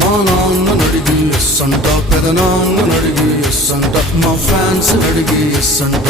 మా నాన్నని అడిగి ఎస్ అంట, పెదనాన్నని అడిగి ఎస్ అంట, మా ఫ్యాన్స్ అడిగి ఎస్ అంట.